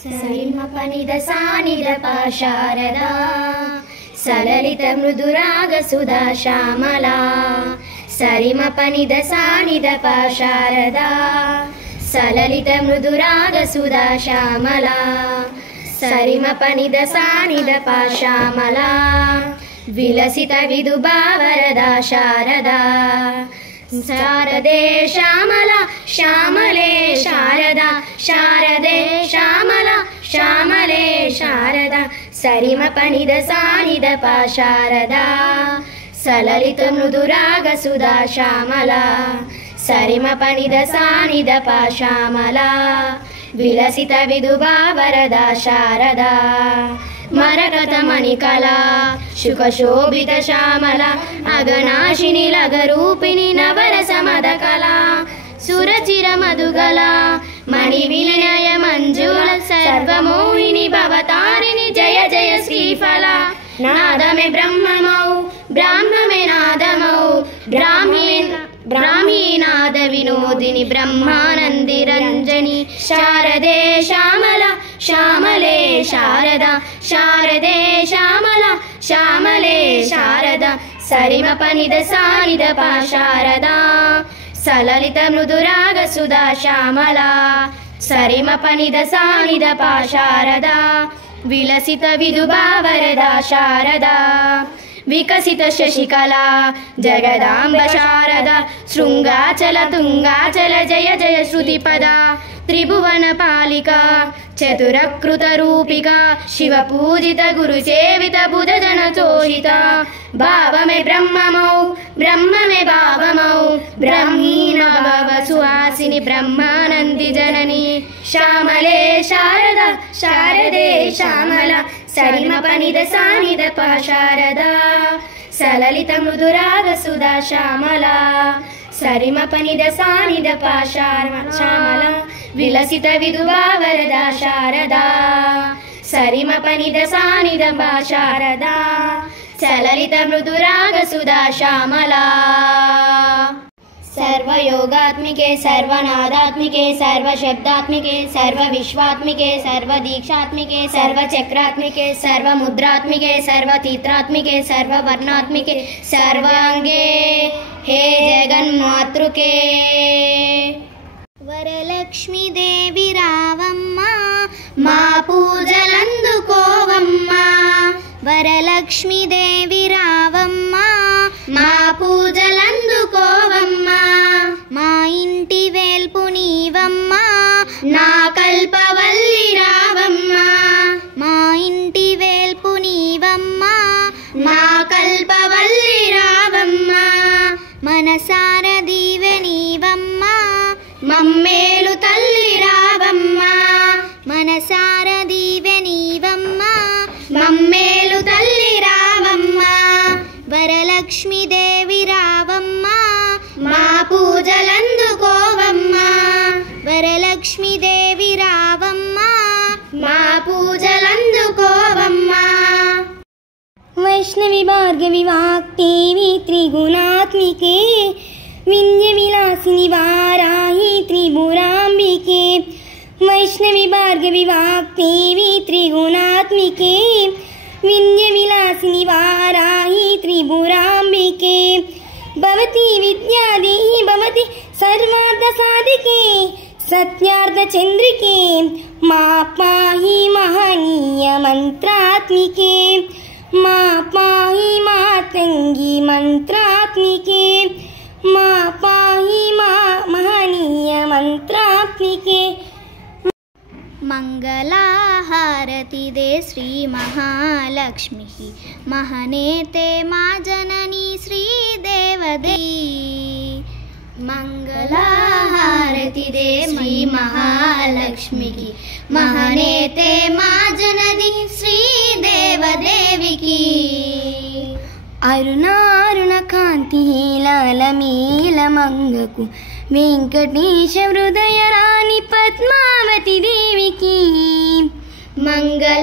సరిమ పనిద సానిద పాశారదా సలలిత మృదురాగ సుధా శ్యామలా సరిమ పనిద సానిద పాశారదా సలలిత మృదురాగ సుధా శ్యామలా సరిమ పనిద సానిద పాశామలా విలసిత విదుభావరదా శారదా శారదే శ్యామల శ్యామలే శారదా శారదే శ్యామల శ్యామలే శారదా సరిమ పనిద సానిద పాశారదా సలలిత మృదురాగ సుధా శ్యామలా సరిమ పనిద సానిద పాశామలా విలసిత విదుభావరదా శారదా మరకత మణికళా శుకశోభిత శ్యామల అగనాశిని లఘరూపిణి నవరస మదకళా సురచిర మధుగల మణి విలయ మంజుల సర్వమోహిని భవతారిణి జయ జయ శ్రీఫల నాదమే బ్రహ్మమౌ బ్రాహ్మమే నాదమౌ బ్రాహ్మీ నాద వినోదిని బ్రహ్మానంది రంజని శారదే శ్యామల శ్యామలే శారదా శారదే శ్యామల శ్యామలే శారదా సరిమ పనిద సానిద పాశారదా సలలిత మృదురాగ సుధా శ్యామలా సరిమ పనిద సానిద పాశారదా విలసిత విదుభావరదా శారదా వికసిత శశికళా జగదాంబ శారదా శృంగాచల తుంగాచల జయ జయ శృతిపదా త్రిభువన పాలిక చతురకృత రూపిక శివ పూజిత గురు సేవిత బుధ జన చోహిత భావమే బ్రహ్మమౌ బ్రహ్మమే భావమౌ బ్రహ్మీణ భవ సుహాసిని బ్రహ్మానంది జనని శ్యామలే శారద శారదే శ్యామల సరిమ పనిద సానిద పాశారదా సలలిత మృదురాగ సుధా శ్యామలా సరిమ పనిద సానిద పాశామల విలసిత విదుభావరదా శారదా సరిమ పనిద సానిద పాశారదా సలలిత మృదురాగ సుధా శ్యామలా सर्वयोगात्मिके सर्वनादात्मिके सर्वशब्दात्मिके सर्वविश्वात्मिके सर्वदीक्षात्मिके सर्वचक्रात्मिके सर्वमुद्रात्मिके सर्वतीत्रात्मिके सर्ववर्णात्मिके सर्वांगे हे जगन्मातृके वरलक्ष्मी देवी रावम्मा मा पूजलंदुकोवम्मा वरलक्ष्मी देवी रावम्मा మా పూజలందుకోవమ్మా మా ఇంటి వేల్పు నీవమ్మా నా కల్పవల్లి రావమ్మా మా ఇంటి వేల్పు నీవమ్మా నా కల్పవల్లి రావమ్మా మనసార దీవె నీవమ్మా మమ్మేలు తల్లి రావమ్మా మనసార దీవె నీవమ్మా మమ్మేలు తల్లి రావమ్మా వరలక్ష్మి దేవి రావమ్మా మా పూజలందుకోవమ్మా వరలక్ష్మి దేవి రావమ్మా మా పూజలందుకోవమ్మా వైష్ణవి భార్గవి వాగ్దేవి త్రిగుణాత్మికే వింధ్య విలాసిని వారాహి త్రిపురాంబికే వైష్ణవి భార్గవి వాగ్దేవి త్రిగుణాత్మికే विंध्य विलासिनी वाराहि त्रिपुरांबिके भवती विद्यादेहि भवती सर्वार्थ साधिके सत्यार्थ चंद्रिके मा पाहि महनीय मंत्रात्मिके मा पाहि मातंगी मंत्रात्मिके मा पाहि महनीय मंत्रात्मिके मंगलाहारति दे श्री महालक्ष्मी महनेते मा जननी श्री देवदी मंगलाहारति दे श्री महालक्ष्मी महनेते मा जननी श्री देवदेवी की अरुणारुण कांति लालमेल मंगकु वेंकटेश हृदय रानी पद्मावती देवी की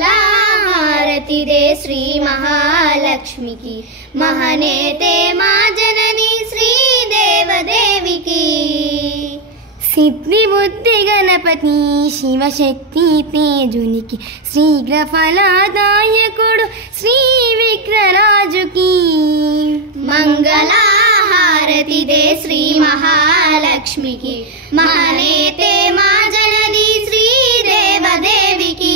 मंगलाहारति दे श्री महालक्ष्मी की महनेते मा जननी श्री देवदेवी की సిద్ధి బుద్ధి గణపతి శివశక్తి తేజునికి శీఘ్ర ఫలదాయకుడు శ్రీ విఘ్నరాజుకి మంగళహారతి దే శ్రీ మహాలక్ష్మికి మహనేతే మా జనని శ్రీదేవదేవికి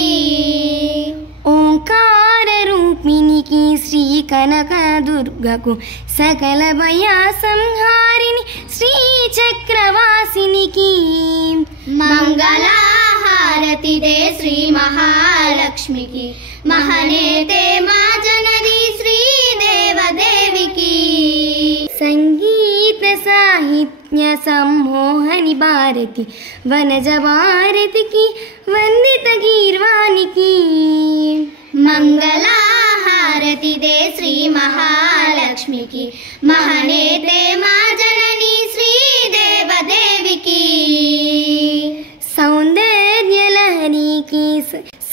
ఓంకార రూపిణికి శ్రీ కనక దుర్గకు సకల భయ సంహారిణి శ్రీ చక్రవాసినికి మంగళహారతి దే శ్రీ మహాలక్ష్మికి మహనేతే మా జనని శ్రీదేవదేవికి సంగీత సాహిత్య సమ్మోహని భారతి వనజ భారతికి వందిత గీర్వానికి మంగళహారతి దే శ్రీ మహాలక్ష్మికి మహనేతే మా జనని శ్రీదేవదేవికి సౌందర్యలహరికి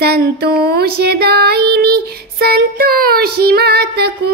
సంతోషదాయిని సంతోషి మాతకు